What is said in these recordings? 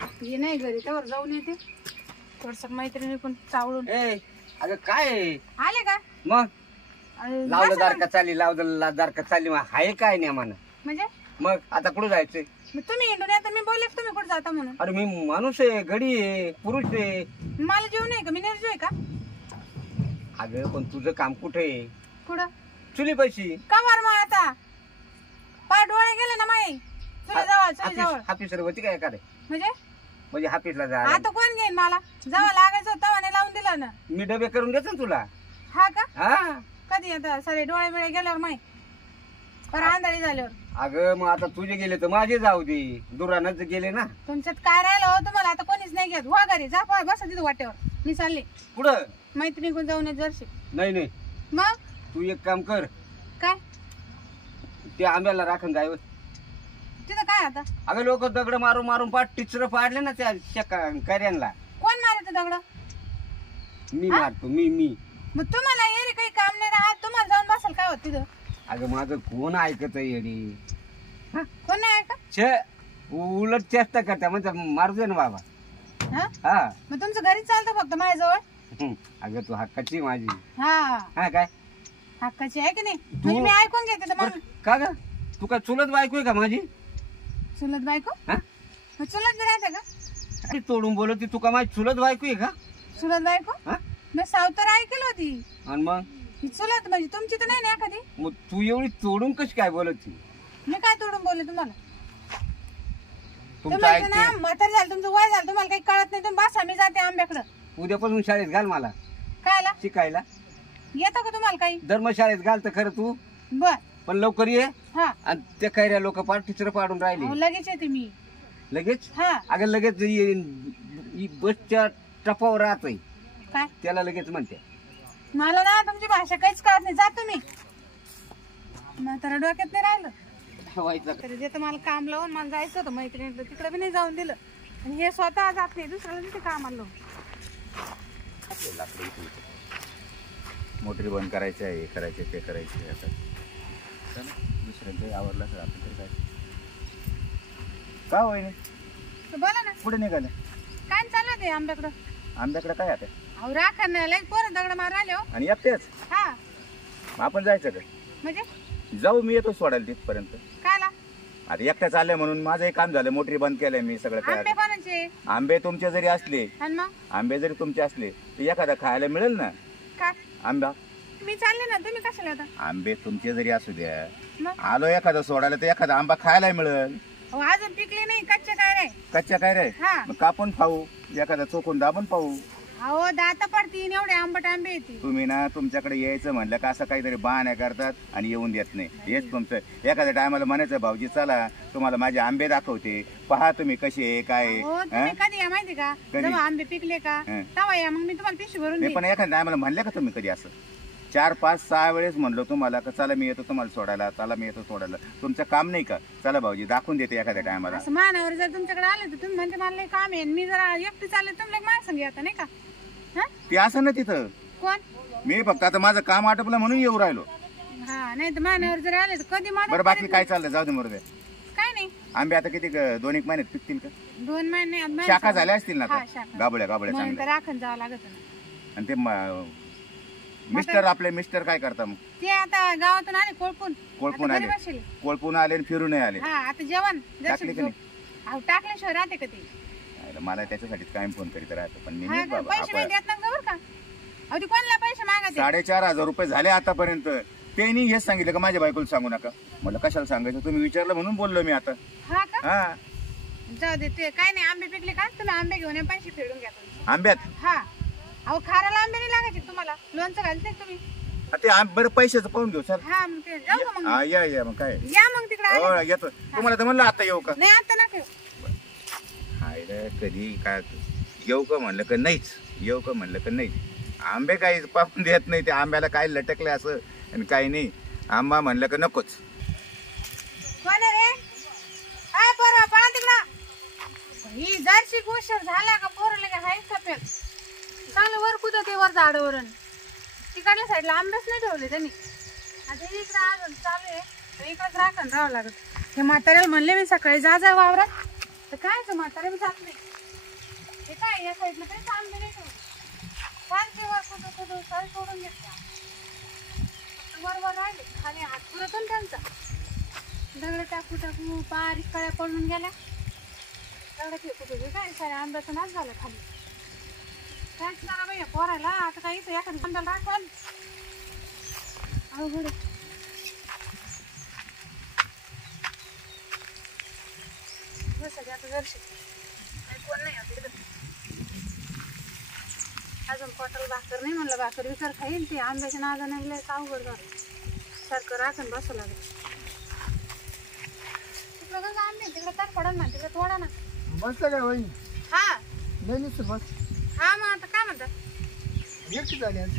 ये नाही घरी त्यावर जाऊन येते थोडस मैत्रिणी पण चावळून. ए अगं काय आले का मग अरे, लावलं बसा दारका चालली लावलं दारका चालली मग हाय काय नेमानं म्हणजे मग आता कुठं जायचंय? मग तुम्ही हिंडून येता मी बोलले तुम्ही कुठे जाता म्हणून. अरे मी माणूस आहे घडी आहे पुरुष आहे. मला जीव नाही का मी निर्जीव आहे का? अगं पण तुझं काम कुठे आहे? कुठं चुली पैशी का मार मग आता पाय डोळे गेले ना माई तुझ्या जवळ तुझ्या जवळ हाफिसर होती काय काय म्हणजे हाफिसला जा आता कोण घेईन मला जेव्हा लागायचं होतं म्हणे लावून दिलं ना. मी डबे करून देतो ना तुला. हा का हा कधी आता सारे डोळे बिळे गेल्यावर माई पर आंधळी झाल्यावर. अगं मग आता तुझे गेले तर माझे जाऊ दे दुरानच गेले ना. तुमच्यात काय राहिलं हो तुम्हाला आता कोणीच नाही घेत वा घरी जा बसा तिथं वाटेवर मी चालले पुढं मैत्रिणी कोण जाऊन जरशी. नाही नाही मग तू एक काम कर काय ते आंब्याला राखण जाय. तिथं काय आता अगं लोक दगड मारून मारून पाठ टिचर पाडले ना त्या कार्यांना. कोण मारत दगड मी मारतो मी. मग तुम्हाला येरी काही काम नाही राहत तुम्हाला जाऊन बसाल काय होत तिथं. अगं माझं कोण ऐकत येडी कोण नाही ऐका छे उलट चेष्टा करता म्हणजे मारू दे ना बाबा. हा हा मग तुमचं घरीच चालतं फक्त माझ्याजवळ. अगं तू हक्काची माझी. हा हा काय हक्काची आहे की नाही म्हणजे मी ऐकून घेते तर मग. का ग तू काय चुलत बायको आहे का माझी? चुलत बायको हा मग चुलत बी राहते का? अरे तोडून बोलत तू का माझी चुलत बायको आहे का? चुलत बायको हा मी सावतर ऐकलं होती. आणि मग ही चुलत म्हणजे तुमची तर नाही ना एखादी. मग तू एवढी तोडून कशी काय बोलत ती? मी काय तोडून बोलले तुम्हाला? तुमचं तुम्हाला ना ऐकते म्हातार झालं तुमचं वय झालं तुम्हाला काही कळत नाही तुम्ही बसा मी जाते आंब्याकडं. उद्यापासून शाळेत घाल मला कायला शिकायला. येतं का तुम्हाला काही? धर्मशाळेत घाल तर खरं तू बर पण लवकर ये. हा आणि त्या कैऱ्या लोक पाठ टिचर पाडून अहो, राहिले लगेच येते मी. लगेच. हा अगं लगेच बसच्या टपावर राहतोय काय त्याला लगेच म्हणते. मला ना तुमची भाषा काहीच कळत नाही जातो मी. म्हातारा डोक्यात नाही राहिलं व्हायचं तरी देतं मला काम लावून मला जायचं होतं मैत्रिणीला तिकडे बी नाही जाऊन दिलं आणि हे स्वतः जात नाही दुसऱ्याला तिथे कामाला लावून. मोटरी बंद करायचं आहे हे करायचे ते करायचे आता दुसऱ्यांचं आवडलं तर आपण तर काय का होईन तर बोला ना पुढे निघाले काय चाललं ते आंब्याकडं? आंब्याकडे काय आता अहो राखा ना लई पोरं दगड मार आले हो. आणि एकटेच हा आपण जायचं का? म्हणजे जाऊ मी येतो सोडायला तिथपर्यंत. कायला आता एकट्या चाललंय म्हणून माझंही काम झालं मोटरी बंद केलंय मी सगळं आंबे काय. कोणाचे आंबे तुमचे जरी असले आणि मग आंबे जरी तुमचे असले तर एखादा खायला मिळेल ना काय आंबा. मी चालले ना तुम्ही कशाला आता? आंबे तुमचे जरी असू द्या मग आलो एखादा सोडायला तर एखादा आंबा खायला मिळेल. अहो अजून पिकले नाही कच्चे काय रे. कच्च्या काय रे हा मग कापून खाऊ एखादा चोकून दाबून पाहू. अहो दाता पडतीन एवढे आंबट आंबे येते. तुम्ही ना तुमच्याकडे यायचं म्हणलं का असं काहीतरी बहाण्या करतात आणि येऊन देत नाही. हेच तुमचं एखाद्या टायमाला म्हणायचं भाऊजी चला तुम्हाला माझे आंबे दाखवते पहा तुम्ही कसे आहे काय आहे. हो तुम्ही कधी या माहिती का कधी? जेव्हा आंबे पिकले का हं. तेव्हा या मग मी तुम्हाला पिशवी भरून मी देईन. पण एखाद्या टायमाला म्हणले का तुम्ही कधी असं 4, 5, 6 वेळेस म्हणलो तुम्हाला का चला मी येतो तुम्हाला सोडायला चला मी येतो सोडायला. तुमचं काम नाही का चला भाऊजी दाखवून देते एखाद्या टायमाला. असं मानावर जर तुमच्याकडे आले तर तुम्ही म्हणजे मला लई काम आहे आणि मी जरा एकटी चालले तुम्ही माझ्या संग येता नाही का? हा ते असं ना तिथं कोण मी फक्त आता माझं काम आटपलं म्हणून येऊ राहिलो. हा नाही तर मानावर जर आले तर कधी मदत बरं बाकी करेन. काय चाललं जाऊ दे मरू दे. काय नाही आंबे आता किती 2-1 महिन्यात पिकतील का? 2 महिने आत शाखा झाल्या असतील ना हा, आता शाखा. गाबड्या म्हणून तर चांगल्या. राखण जावं लागत ना. आणि ते मिस्टर आपले मिस्टर काय करता मग? ते आता गावातून आले कोळपून कोळपून आता घरी आले बसले. कोळपून आले आणि फिरून आले. हा आता जेवण टाकले की झोप. अहो टाकल्याशिवाय राहते का ते? मला त्याच्यासाठी कायम फोन करीत राहतो पण मी हा नाही का? बाबा पैसे नाही आपण देत ना बरं का? अहो ते कोणाला पैसे मागते? 4,500 रुपये झाले आतापर्यंत. त्यांनी हेच सांगितलं का माझ्या बायकोला सांगू नका. मला कशाला सांगायचं तुम्ही विचारलं म्हणून बोललो मी आता. हा का? हा जाऊ दे ते काय नाही आंबे पिकले का तुम्ही आंबे घेऊन या पैसे फेडून घ्या तुमचे. आंब्यात हा अहो खाराला आंबे नाही लागायचे तुम्हाला लोणचं घालते तुम्ही. ते बरं पैशाचं पाहून घेऊ सर. हा मग ते जाऊ का मग? हा या मग काय या मग तिकडे आले. हो येतो तुम्हाला तर म्हणलं आता येऊ का? नाही आता नका येऊ. हाय रे कधी काय येऊ का म्हणलं का नाहीच येऊ का म्हणलं का नाहीच. आंबे काही पाहून देत नाही ते आंब्याला काय लटकले असं आणि काही नाही. आंबा म्हणलं का नकोच. कोण आहे रे? काय पोरं पळा तिकडं. ही जरशी गोष्ट झाला का पोरं लगे हाय सपेल चांगलं वर कुठं ते वर झाडावरून तिकडल्या साईडला आंबेच नाही ठेवले त्यांनी. आता इकडे अजून चालू आहे इकडेच राखण राहावं लागत. हे म्हाताऱ्याला म्हणले मी सकाळी जा वावरात तर काय म्हाताऱ्या जात नाही. बाई या साईडला काही आंबे नाही सारखे वर कुठं सारे सोडून घेतले वर राहिले खाली हात पुरत ना त्यांचा दगड टाकू बारीक कळ्या पडून गेल्या दगड फेकू काय सारे आंब्याचा नाश झाला खाली काय करा बाई पोरायला आता काही इथं एखादी बंदाला राखल अवघड बस आता दर्शन कोण नाही आता इकडं अजून पोटाला भाकर नाही म्हणलं भाकर विकर खाईल ते आंब्याच्या नादाने लय अवघड झालं सारखं राखण बसू लागलं तिकडं कसं आंबे तिकडं तर पडल ना तिकडं तोडा ना बसलं काय वही हा नाही नुसतं बस हा मग आता काय म्हणतात एकटी झाली आज.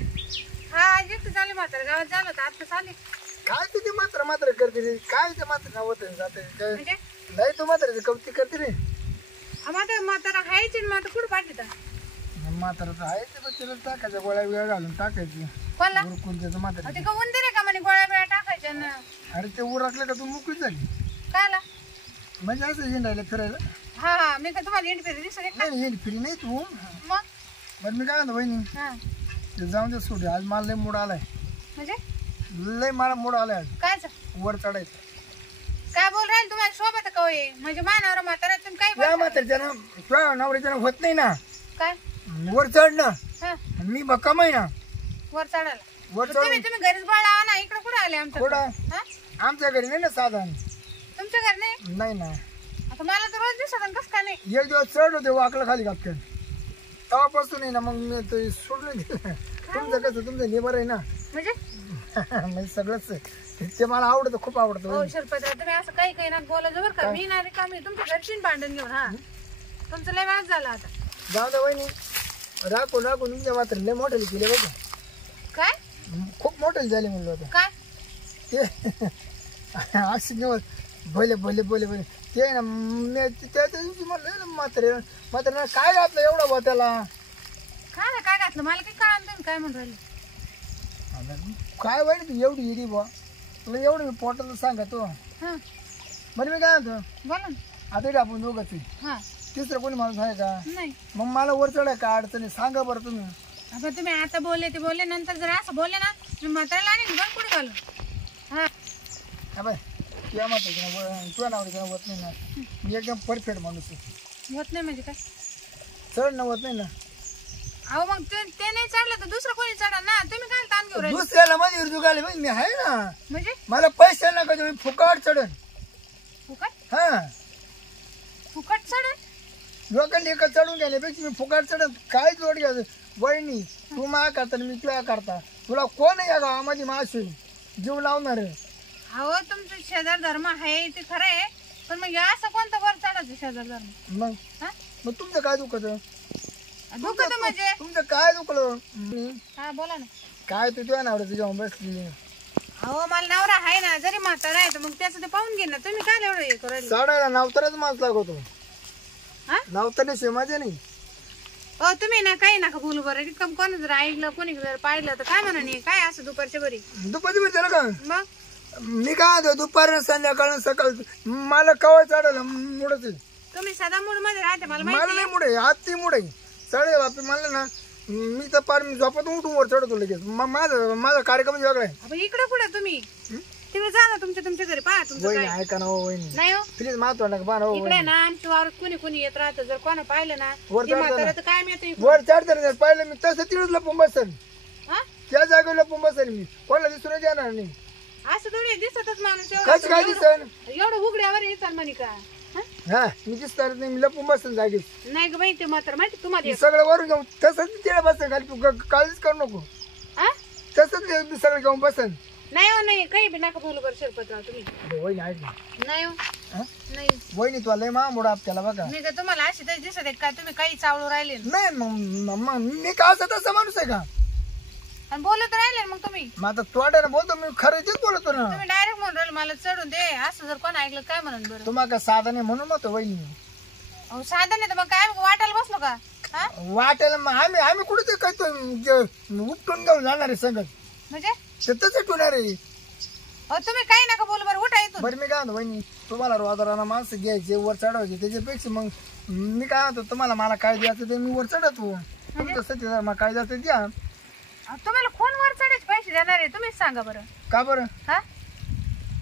हा जिथं झाले म्हातारे गावात झालं होतं आता चालेल काय तुझी मात्र करते रे काय ते मात्र नव्हत जाते म्हणजे नाही तू मात्र कौतिक करते रे आता म्हातारा खायची मग आता कुठं पाठवता मात्र तर आहे ते पण तिला टाकायच्या गोळ्या वेळ घालून टाकायची कोणला उरकून त्याचं मात्र ते का उंदीर आहे का म्हणे गोळ्या बिळ्या टाकायच्या ना अरे ते उरकलं का तू मोकळी झाली कायला म्हणजे असं हिंडायला फिरायला हा हा मी का तुम्हाला इंट फिरी दिसत का नाही फिरी नाही तू मग बरं मी काय म्हणतो वहिनी हा ते जाऊन दे सोडी आज मला लय मूड आलाय म्हणजे लय मला मूड आलाय आज कायच वर चढायचं काय बोल राहील तुम्हाला शोभत का होय म्हणजे मानावर म्हातारा तुम्ही काय तुझ्या बोलता? म्हातारच्यानं तुझ्या नवऱ्याच्यानं होत नाही ना काय वर चढणं हा मी भक्कम आहे ना वर चढायला वर मग तुम्ही घरीच बाळा ना इकडे कुठे आले आमच्या कुठं? हा आमच्या घरी नाही ना साधन तुमच्या घर नाही नाही ना आता मला तर रोज दिसत कस काय नाही एक दिवस चढ होते वाकलं खाली घातकन तेव्हापासून आहे ना मग मी ते सोडून दिलं तुमचं कसं तुमचं लेबर आहे ना म्हणजे म्हणजे सगळंच ते मला आवडतं खूप आवडतं हो शिरपतराव तुम्ही असं काही काही ना बोलायचं बरं का मी ना रिकामी तुमच्या घरची भांडण घेऊन हा तुमचं लय वेळच झाला आता जाऊ दे वहिनी राखून तुमच्या मात्र लय मोठे केले बघा काय खूप मोठे झाले म्हणलं होतं काय ते अशी निवड भले भले भले भले ते ना मी त्या दिवशी म्हणलं ना मात्र काय घातलं एवढं बा त्याला काय घातलं मला काही कळलं तुम्ही काय म्हणून राहिले काय वाईट तू एवढी हिरी बा तुला एवढं मी पोटाचं सांगतो हा बरं मी काय म्हणतो बोला ना आता इकडे आपण दोघंच आहे. हा तिसरं कोणी माणूस आहे का नाही मग मला वर चढाय का अडचणी सांगा बरं तुम्ही आता तुम्ही आता बोलले ते बोलले नंतर जर असं बोलले ना मी म्हाताऱ्याला आणि घर कुठे घालून हा हा बाय तुझ्या मात्र तुझ्या नावाने होत नाही ना मी एकदम परफेक्ट माणूस आहे होत नाही म्हणजे काय चढ ना होत नाही ना अहो मग ते नाही चढलं तर दुसरं कोणी चढा ना तुम्ही काय ताण घेऊ राहिले दुसऱ्याला माझी दुखाले मी आहे ना म्हणजे मला पैसे नका देऊ, मी फुकाट चढन फुकट हा फुकट चढ लोकांनी एका चढून गेल्यापेक्षा मी फुकाट चढत काय जोड घ्यायचं वहिनी तू मा करता मी तुला करता तुला कोण आहे या गावामध्ये माशी जीव लावणार आहे अहो तुमचं शेजार धर्म आहे ते खरं आहे पण मग असं कोणतं वर चढायचं शेजार धर्म मग हा मग तुमचं काय दुखत दुखत म्हणजे तुमचं काय दुखलं हा बोला ना काय तू तुझ्या नावड्याचं जेव्हा बसली अहो मला नवरा आहे ना जरी म्हातारा आहे तर मग त्याचं ते पाहून घे ना तुम्ही काय एवढं हे करायला चढायला नावतरच माणूस लागतो हा नावतरने शिवाचे नाही हो तुम्ही ना काही नका बोलू बरं इतकं कोणी जर ऐकलं कोणी जर पाहिलं तर काय म्हणा काय असं दुपारच्या बरी दुपारी त्याला का मग मी काय म्हणतो दुपार संध्याकाळ सकाळ मला कवा चढायला मुडच तुम्ही सदा मूड मध्ये राहते मला मला माहिती नाही मुडे आज ती मुडे चढे बापी म्हणलं ना मी तर पार मी झोपातून उठून वर चढतो लगेच माझा कार्यक्रम वेगळा आहे आपण इकडे कुठे तुम्ही तिकडे जा ना तुमच्या घरी पहा तुमचं वहिनी काय ऐका ना हो वहिनी नाही हो प्लीज मातो नका पहा ना हो इकडे ना आमच्या वावरात कोणी येत राहतं जर कोणा पाहिलं ना वर ते चढतं म्हातारा तर काय मिळतं इकडं? वर चढताना पाहिलं मी तसं तिळच लपून बसन हा? त्या जागेवर लपून बसन मी कोणाला दिसून देणार नाही असं थोडी दिसतच माणूस कसं काय दिसन एवढं उघड्यावर येतात म्हणे का हा? हा मी दिसणार नाही मी लपून बसन जागेच नाही ग बाई ते म्हातारा माहिती तुम्हाला मी सगळं वरून घेऊन तसंच तिला बसन खाली तू काळजीच करू नको हा? तसंच मी सगळं घेऊन बसन नाही हो नाही काही बी नका बोलू बरं शिरपतराव तुम्ही वहिनी ऐक ना नाही हो हा? नाही वहिनी तुला लय मामुडा त्याला बघा मी का तुम्हाला अशी तरी दिसत आहे का तुम्ही काही चावळू राहिले ना? नाही मग मी का असं तसा माणूस आहे का आणि बोलत राहिले ना मग तुम्ही मग आता तोड्यानं बोलतो मी खरं तेच बोलतो ना तुम्ही डायरेक्ट म्हणून राहिले मला चढून दे असं जर कोण ऐकलं काय म्हणून बरं तुम्हाला का साधन आहे म्हणून म्हणतो वहिनी अहो साधन नाही तर मग काय वाटायला बसलो का हा वाटेल मग आम्ही कुठे ते काय उपटून घेऊन जाणार आहे संगत म्हणजे ते तसं टुणार आहे अहो तुम्ही काही नका बोलू बरं उठा इथून. बरं मी काय म्हणतो वहिनी, तुम्हाला रोजाराना माणसं घ्यायचे वर चढवायचे, त्याच्यापेक्षा मग मी काय म्हणतो तुम्हाला मला काय द्यायचं ते मी वर चढवतो. तसं ते मग काय द्यायचं द्या. अहो, तुम्हाला कोण वर चढायचे पैसे देणार आहे तुम्हीच सांगा बरं. का बरं? हा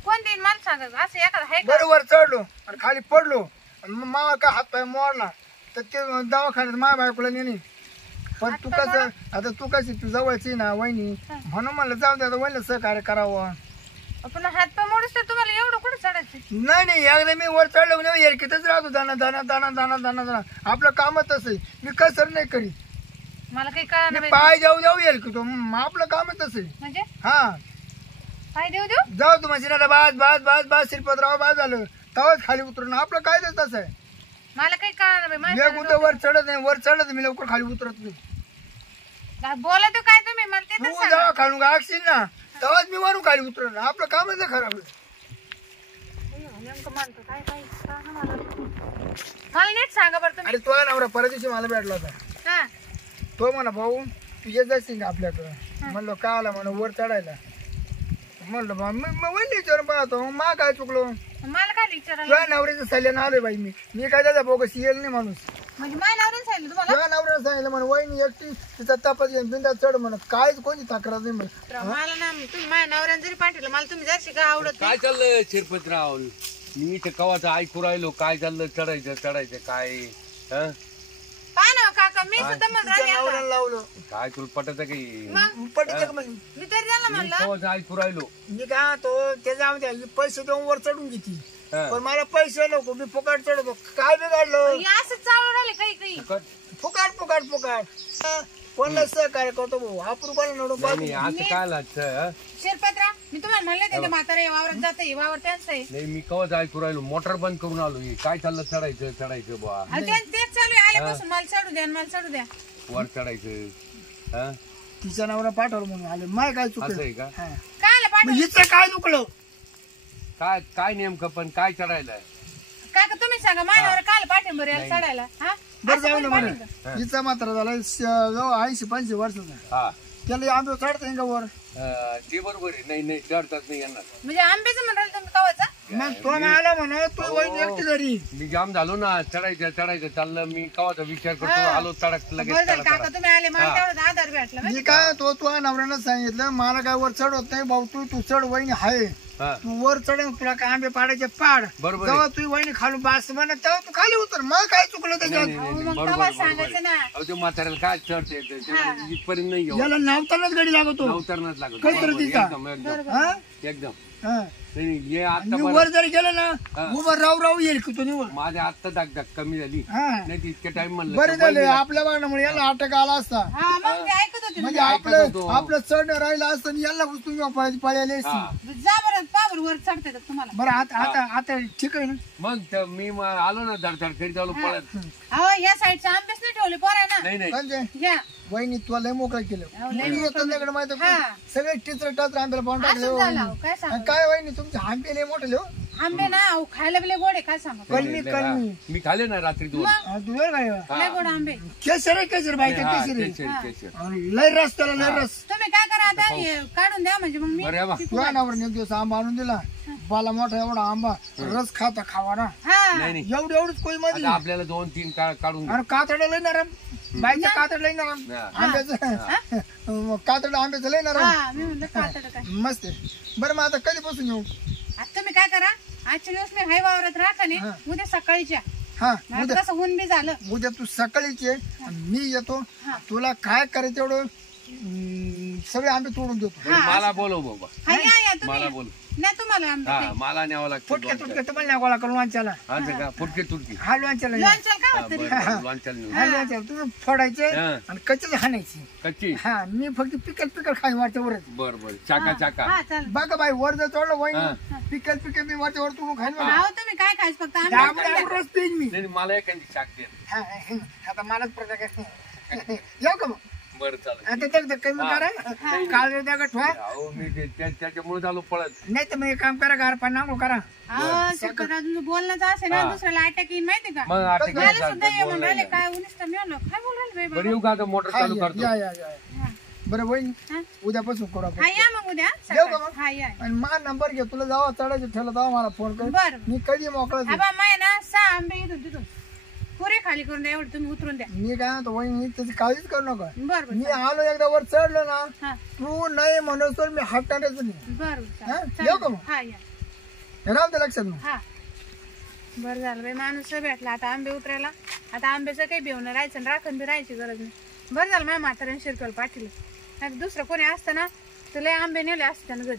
कोण देईन मला सांगा. असं एखादा आहे का? बरोबर चढलो आणि खाली पडलो आणि मग मामा का हात पाय मोडला तर ते दवाखान्यात माझ्या बायकोला नेणे. पण तू कसं आता तू कशी तू जवळची ना वहिनी म्हणून म्हणलं जाऊ दे आता वहिनी सहकार्य करावं. पण हात पाय मोडूस तर तुम्हाला एवढं कुठे चढायचं? नाही एकदा मी वर चढलो नाही एरकीतच राहतो दाना दाना दाना दाना दाना दाना आपलं कामच असं मी कसर नाही करी. मला काही कळणार मी पाय जाऊ जाऊ एरकीतो आपलं कामच असं. म्हणजे हा पाय देऊ देऊ जाऊ तू म्हणशील आता बास बास बास बास श्रीपतराव बास झालं तवाच खाली उतरून आपलं काय तसं आहे. मला काही कळणार मी कुठं वर चढत नाही वर चढत मी लवकर खाली उतरत नाही. बोला तो काय तुम्ही मला ते तर तू सांगा. जेव्हा खालून गागशील ना तेव्हाच मी वरून खाली उतरत आपलं कामच आहे खराब. नेमकं मानतो काय काय सांगा मला नीट सांगा बरं तुम्ही. अरे तो नवरा परत दिवशी मला भेटला होता. हा तो म्हणा भाऊ तुझे जाशील आपल्याकडं. म्हणलं का आला म्हणून वर चढायला. म्हणलं बा मग वहिनी विचारून पाहतो मग मा काय चुकलो. मला काय विचारायला तुझ्या नवऱ्याचं सल्ल्यानं आलोय बाई मी काय त्याचा बोगस येईल नाही माणूस. म्हणजे माझ्या नवऱ्याने सांगितलं तुम्हाला? तुझ्या नवऱ्यानं सांगितलं म्हणून वहिनी एकटी तिचा तपास घेऊन बिंदा चढ म्हणून काहीच कोणी तक्रार नाही म्हणत. मला ना तुम्ही माझ्या नवऱ्याने जरी पाठवलं मला तुम्ही जरशी का आवडत काय चाललंय शिरपतराव? मी इथे कवाचं ऐकू राहिलो काय चाललं चढायचं काय हं? पाय ना काका मी सुद्धा म्हणून तिच्या राहिले आता. नवऱ्यानं लावलं काय तुला पटत काही? मग पटकन म्हणजे मी तरी त्याला मी म्हणलं कवाचं ऐकू राहिलो. मी काय तो त्याच्या पैसे देऊन वर चढून घेते हं. पण मला पैसे नको मी फुकाट चढतो. काय बिघडलं हे असंच चालू राहिले काही काही. फुकट? फुकाट फुकाट फुकाट कोणाला सहकार्य करतो भाऊ आपण कोणाला नडून नाही असं काय लागतं? शिरपतराव मी तुम्हाला म्हणले ते म्हातारे वावरात जाते वावर त्यांचं आहे. नाही मी कवाच ऐकू राहिलो मोटर बंद करून आलो. हे काय चाललं चढायचं बुवा आणि तेच चालू आहे आल्यापासून मला चढू द्या मला चढू द्या. वर चढायचं हं? तिच्या नवरा पाठवलं म्हणून आले माय काय असं चुकलं. आहे का? हा. काय आलं पाठव हिचं काय चुकलं. काय नेमकं पण काय चढायला? काका तुम्ही सांगा मानावर काल पाठिंबर याला चढायला. हा बरं जाऊ ना पाठिंबर. बरं हिचा मात्र झाला 80-85 वर्षाचा. हा त्याला आंबे चढता का वर. ते बरोबर आहे. नाही चढतात नाही यांना. म्हणजे आंब्याचं म्हणून तुम्ही कवाचा मग तो आला म्हणा तू वहिनी एकटी घरी. मी जाम झालो ना चढायचं चाललं. मी कवाचा विचार करतो आलो चढत लगेच बरं झालं चढा, काका तुम्ही आले मला तेवढं आधार भेटला. मी काय तो नवऱ्यानं सांगितलं मला काय वर चढवत नाही भाऊ तू चढ वहिनी हाय हा. तू वर चढ तुला काय आंबे पाडायचे पाड. बरोबर जेव्हा तू वहिनी खालून बास म्हणत तेव्हा तू खाली उतर. मग काय चुकलं त्याच्यात. मग बरोबर तेव्हा सांगायचं ना. अहो ते म्हाताऱ्याला काय चढते इथपर्यंत नाही घेऊ याला नावतानाच गडी लागतो. नवतरणाच लागत काय करत तिचा? एकदम हा? एकदम हा. नाही हे आता मी बरं. वर जरी गेलं ना उभं राव येईल की तो निवड. माझ्या आत्ता दाग कमी झाली हा नाही ती इतक्या टाइम म्हणलं बरं झालं आपल्या बाणामुळे याला अटक आला असता. हा मग मी ऐकत होते म्हणजे ऐकत होतो. आपलं चढ राहिलं असतं आणि याला तुम्ही पळायला असती. हा. जा बरं पावर वर चढते तुम्हाला. बरं आता ठीक आहे ना. मग मी आलो ना धडधड करीत आलो पळत. अहो या साईडचे आंबेच नाही ठेवले पोरा ना. नाही म्हणजे या वहिनी तुला लय मोकळं केलं. वहिनी येतात त्याकडे माहिती आहे का? हा. सगळे टिचर टाच आंब्याला पाहून टाकले. असं हो झालं वहिनी. अहो, काय सांगू आणि काय वहिनी तुमचे आंबे लय मोठे हो. आंबे ना अहो खायला बिले गोडे काय सांगू कलमी मी खाले ना रात्री दोन. तुझ्या काय लय गोड आंबे. केसर आहे केसर बायका हा, केसर आहे. केशर. आणि लय रस त्याला लय रस. तुम्ही काय करा आता हे काढून द्या म्हणजे मग मी बरं बा तुझ्या नावावर एक दिवस आंबा आणून दिला. बाला मोठा एवढा आंबा रस खाता खावा ना. हा नाही नाही एवढीच कोई मध्ये. आता आपल्याला 2-3 काढून घे. आणि कातड लय नरम. बाईचं कातड लय नरम. हा. आंब्याचं कातड आंब्याचं लय नरम. हा मी म्हणलं कातड काय. मस्त आहे. बरं मग आता कधीपासून येऊ. आता तुम्ही काय करा आजच्या दिवस मी हाय वावरात राहता नाही उद्या सकाळीच्या. हा आता उद्या कसं ऊन बी झालं. उद्या तू सकाळीच ये आणि मी येतो. तुला काय करायचं तेवढं सगळे आंबे तोडून देतो. मला बोलव बाबा हा या मला तुम्ही बोलव. नाही तुम्हाला आंबे हा काही. मला न्यावं लागतं फुटके तुटके तुम्हाला नाही गोळा करून वांच्याला. असं का फुटके तुटके हा लोणच्याला या. लोणचं काय होतं तरी? लॉन्चाल नेऊ. हा लोणच्याला तुम्ही फोडायचे हा. आणि कच्चे हाणायची. कच्ची हा मी फक्त पिकल खाई वाटते वरच. बर चाका हा चालेल. बघा बाई वर जर चढलं हा. वहिनी पिकल मी वरच्या वर तू खाईन. अहो तुम्ही काय खायचं फक्त आंबे रस पेन मी. नाही मला एखादी चाक दे. हा, आता मलाच प्रकार येऊ का मग बरं चालेल. आता ते कमी करा काळ द्या ठेवा. अहो मी त्याच्यामुळे झालो पळत. नाही तर मग एक काम करा गार पाणी नांगो करा. अहो शिकवता बोलणं असेल ना दुसऱ्याला अटॅक येईन माहिती का. मग आता मला सुद्धा ये म्हणाले काय उनिष्ठ मी म्हणलं काय बोल राहिले बरं येऊ का आता मोटर चालू करतो. या हा. बरं वहिनी हा? उद्यापासून करू आपण हा या मग उद्या येऊ का सकाळी. मग? हा या आणि मा नंबर घे तुला जावा चढायचं ठेवलं जावा मला फोन कर बरं मी कधी मोकळा आहे. आबा माय ना 6 आंबे इथून तिथून पुरे खाली करून द्या एवढे तुम्ही उतरून द्या. मी काय म्हणतो वहिनी त्याची काळजीच करू नका बरं मी बरं आलो एकदा वर चढलो ना हा तू नाही म्हणून तर मी हटणारच नाही बरं हा? चालेल. येऊ का मग? हा या राहू दे लक्षात मग हा बरं झालं बाई माणूस भेटला आता आंबे उतरायला. आता आंब्याचं काही बेवणं राहायचं आणि राखण बी राहायची गरज नाही. बरं झालं माझ्या म्हाताऱ्याने शिरकल पाठीला. नाही दुसरं कोणी असतं ना तर लय आंबे नेले असते त्यानं घरी.